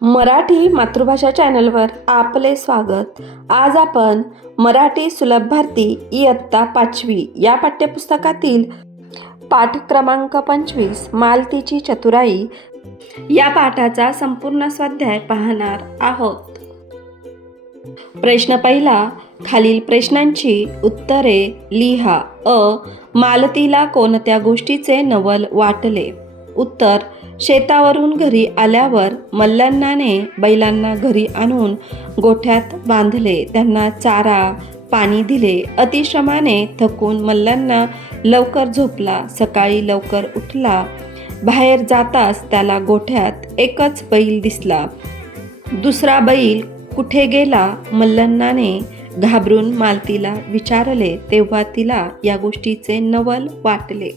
मराठी मातृभाषा चॅनलवर आपले स्वागत। आज आपण मराठी सुलभ भारती इयत्ता 5वी या पाठ्यपुस्तकातील पाठ क्रमांक 25 मालतीची चतुराई या पाठाचा संपूर्ण स्वाध्याय पाहणार आहोत। प्रश्न पहिला, खालील प्रश्नांची उत्तरे लिहा। मालतीला कोणत्या गोष्टीचे नवल वाटले? उत्तर, शेतावरून घरी आल्यावर मल्लण्णाने बैलांना घरी आणून गोठ्यात बांधले, त्यांना चारा पाणी दिले। अतिश्रमाने थकून मल्लण्णा लवकर झोपला, सकाळी लवकर उठला। बाहेर जाताच त्याला गोठ्यात एकच बैल दिसला। दुसरा बैल कुठे गेला? मल्लण्णाने घाबरून मालतीला विचारले, तेव्हा तिला या गोष्टीचे नवल वाटले।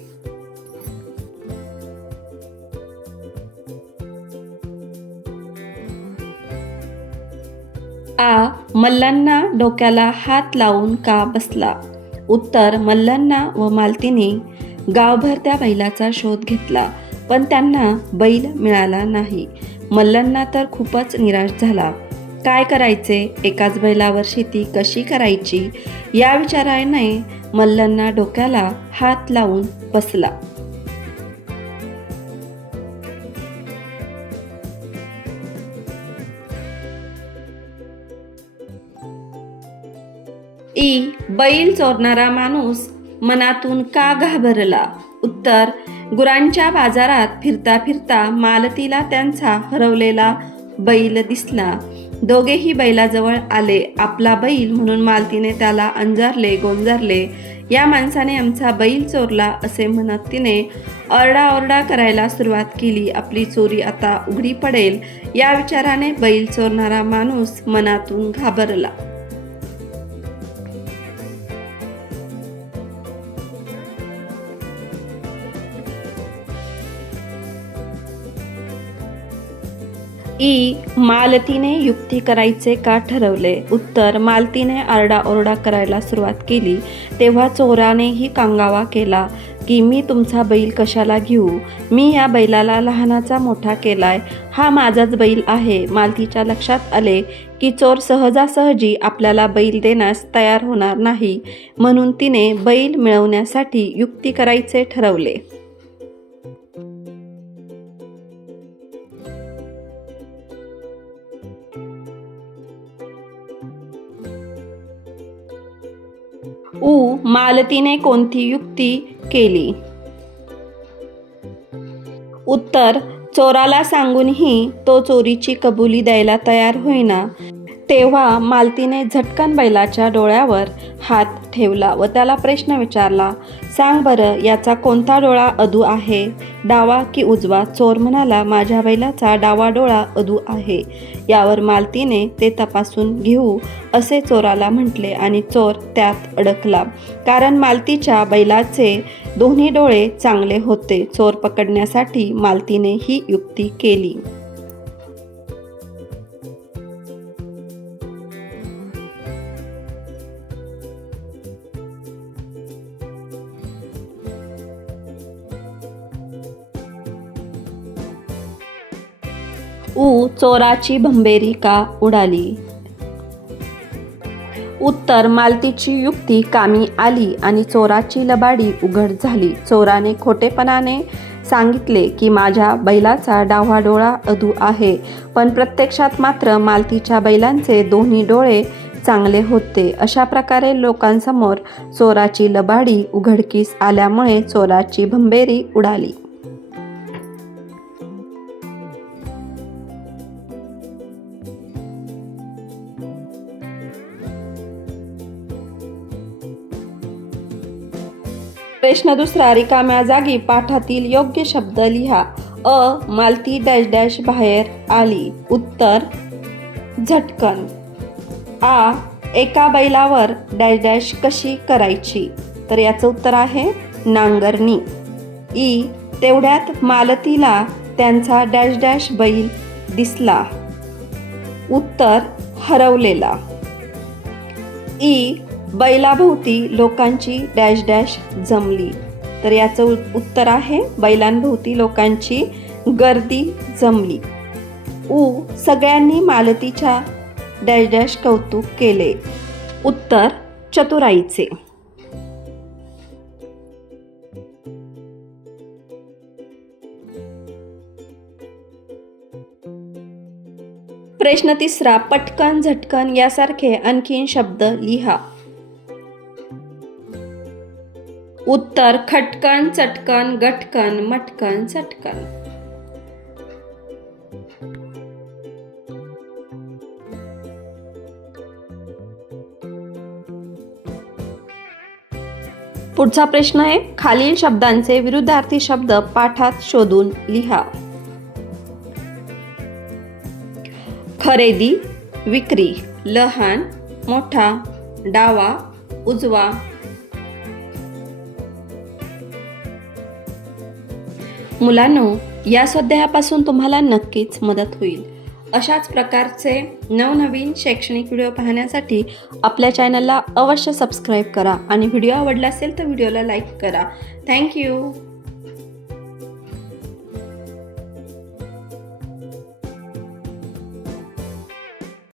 मल्लण्णा डोक्याला हात लावून का बसला? उत्तर, मल्लण्णा व मालतीने गावभर त्या बैलाचा शोध घेतला, पण त्यांना बैल मिळाला नाही। मल्लण्णा तर खूपच निराश झाला। काय करायचे? एकाच बैलावर शेती कशी करायची या विचाराने मल्लण्णा डोक्याला हात लावून बसला। बैल चोरणारा माणूस मनातून का घाबरला? उत्तर, गुरांच्या बाजारात फिरता फिरता मालतीला त्यांचा हरवलेला बैल दिसला। दोघेही बैलाजवळ आले। आपला बैल म्हणून मालतीने त्याला अंजारले, गोंजारले। या माणसाने आमचा बैल चोरला असे म्हणत तिने ओरडाओरडा करायला सुरुवात केली। आपली चोरी आता उघडी पडेल या विचाराने बैल चोरणारा माणूस मनातून घाबरला। मालतीने युक्ती करायचे का ठरवले? उत्तर, मालतीने आरडाओरडा करायला सुरुवात केली तेव्हा चोरानेही कांगावा केला की मी तुमचा बैल कशाला घेऊ? मी या बैलाला लहानाचा मोठा केलाय, हा माझाच बैल आहे। मालतीच्या लक्षात आले की चोर सहजासहजी आपल्याला बैल देण्यास तयार होणार नाही, म्हणून तिने बैल मिळवण्यासाठी युक्ती करायचे ठरवले। मालतीने कोणती युक्ती केली? उत्तर, चोराला सांगूनही तो चोरीची कबुली द्यायला तयार होईना, तेव्हा मालतीने झटकन बैलाच्या डोळ्यावर हात ठेवला व त्याला प्रश्न विचारला, सांग बरं, याचा कोणता डोळा अधू आहे, डावा की उजवा? चोर म्हणाला, माझ्या बैलाचा डावा डोळा अधू आहे। यावर मालतीने ते तपासून घेऊ असे चोराला म्हटले आणि चोर त्यात अडकला, कारण मालतीच्या बैलाचे दोन्ही डोळे चांगले होते। चोर पकडण्यासाठी मालतीने ही युक्ती केली। चोराची भंबेरी का उडाली? उत्तर, मालतीची युक्ती कामी आली आणि चोराची लबाडी उघड झाली। चोराने खोटेपणाने सांगितले की माझ्या बैलाचा डावा डोळा अधू आहे, पण प्रत्यक्षात मात्र मालतीच्या बैलांचे दोन्ही डोळे चांगले होते। अशा प्रकारे लोकांसमोर चोराची लबाडी उघडकीस आल्यामुळे चोराची भंबेरी उडाली। प्रश्न दुसरा, रिकाम्या जागी पाठातील योग्य शब्द लिहा। मालती डॅश डॅश बाहेर आली। उत्तर, झटकन। एका बैलावर डॅश डॅश कशी करायची? तर याचं उत्तर आहे नांगरणी। तेवढ्यात मालतीला त्यांचा डॅश डॅश बैल दिसला। उत्तर, हरवलेला। बैलाभोवती लोकांची डॅश डॅश जमली। तर याचं उत्तर आहे बैलांभोवती लोकांची गर्दी जमली। सगळ्यांनी मालतीच्या डॅश डॅश कौतुक केले. उत्तर चतुराईचे. प्रश्न तिसरा, पटकन झटकन यासारखे आणखीन शब्द लिहा. उत्तर खटकन, चटकन, गटकन, मटकन, चटकन. पुढचा प्रश्न आहे, खालील शब्दांचे विरुद्धार्थी शब्द पाठात शोधून लिहा. खरेदी, विक्री, लहान, मोठा, डावा, उजवा. मुलांनो, या स्वाध्यायापासून तुम्हाला नक्कीच मदत होईल. अशाच प्रकारचे नवनवीन शैक्षणिक व्हिडिओ पाहण्यासाठी आपल्या चॅनलला अवश्य सबस्क्राईब करा आणि व्हिडिओ आवडला असेल तर व्हिडिओला लाईक करा. थँक्यू.